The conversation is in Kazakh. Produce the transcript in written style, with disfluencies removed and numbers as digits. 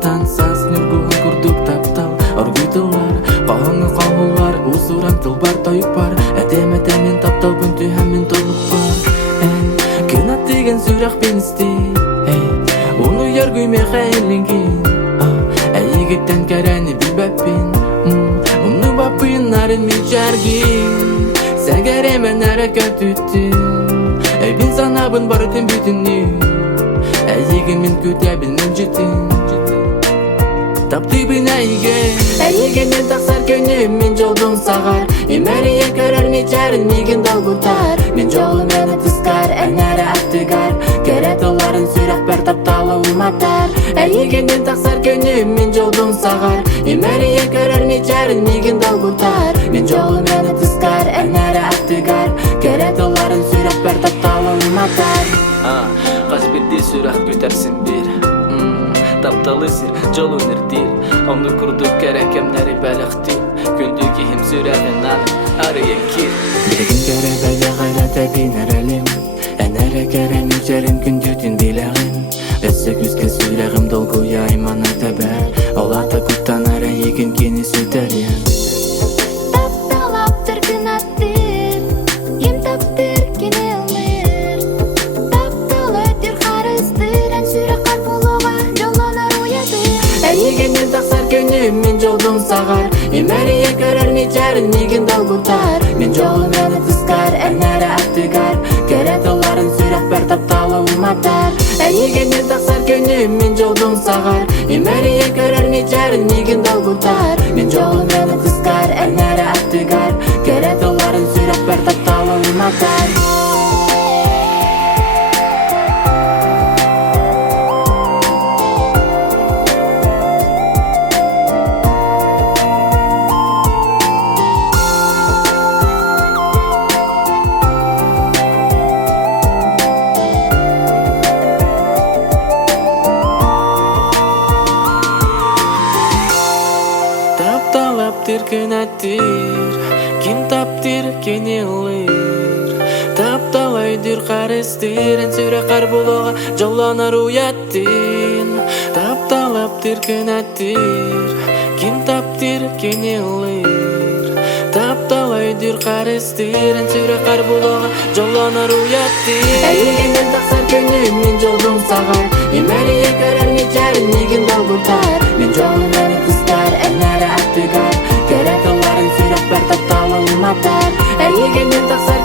Тансас нүргугун курдук таптал оргуйтулар Багыңы калуулар усуран тылбар тойуп бар Әтем таптал күнтү хәмин толук бар Күн аттыгын сүрәк бенсти Уну яргуйме хәйлингин Әйгеттен кәрәни бибәппин Уну баппын нарын мичаргин Сәгәремен әрәкәт үттін Бин санабын барытын бүтінні Әйгін мен көтә білмен жетін Тапты бін әйгін мен тақсар көнім мен жолдың сағар Емәрие көрер мечәрін меген долгутар Мен жолы мені тыскар әнәрі аттыгар Кәрәт оларын сүрәк бәр тапталы уматар Әйгін мен тақсар көнім мен жолдың сағар Емәрие көрер мечәрін меген долгутар Мен жолы мені тыскар әнәрі аттыгар Кәрәт оларын сүрәк бәр тапталы уматар Қаз бірді сүрәк көтәрсін бір Тапталы сир, жол өнірдір Оны күрдік кәрәкемнәрі бәліқтір Күнді кейім сүрәғын ары екір Егін кәрі бәлі ғайрат әбін әрәлім Әнәрі кәрі мүчәрін күндүтін біләғын Өсі күзге сүрәғым долгу яйман әтәбәр Олата күттан әрі егін кені сүтәрін Тапталаптыр күн аттыр Ем таптыр кені ылыр Тапталы түр қарыстыр Ән сүрі қар болуға жолонар уяды Әйгін мен тақсар көнім мен жолдың сағар Емәрие көрер мечәрін меген долгутар Мен жолы мені тыскар әнәрі аттыгар Кәрәт оларын сүрәк бәр тапталы уматар Әйгін мен тақсар көнім мен жолдың сағар Емәрие көрер мечәрін меген долгутар Мен жолы мені тыскар әнәрі аттыгар Кәрәт оларын сүрәк бәр тапталы уматар Тапталаптыр күн аттыр Ким таптыр кені ылыр Тапталайдыр қарыстыр Ән сүрі қар болуға жоланар уяттын Тапталаптыр күн аттыр Ким таптыр кені ылыр Тапталайдыр қарыстыр Ән сүрі қар болуға жоланар уяттын Әйгін мен тақсар көнім мен жолдың сағар Емәрие көрер мечәрін меген долгутар Мен жолы мені тыскар әнәрі аттыгар Кәрәт оларын сүрәк бәр тапталы уматар Әйгін мен тақсар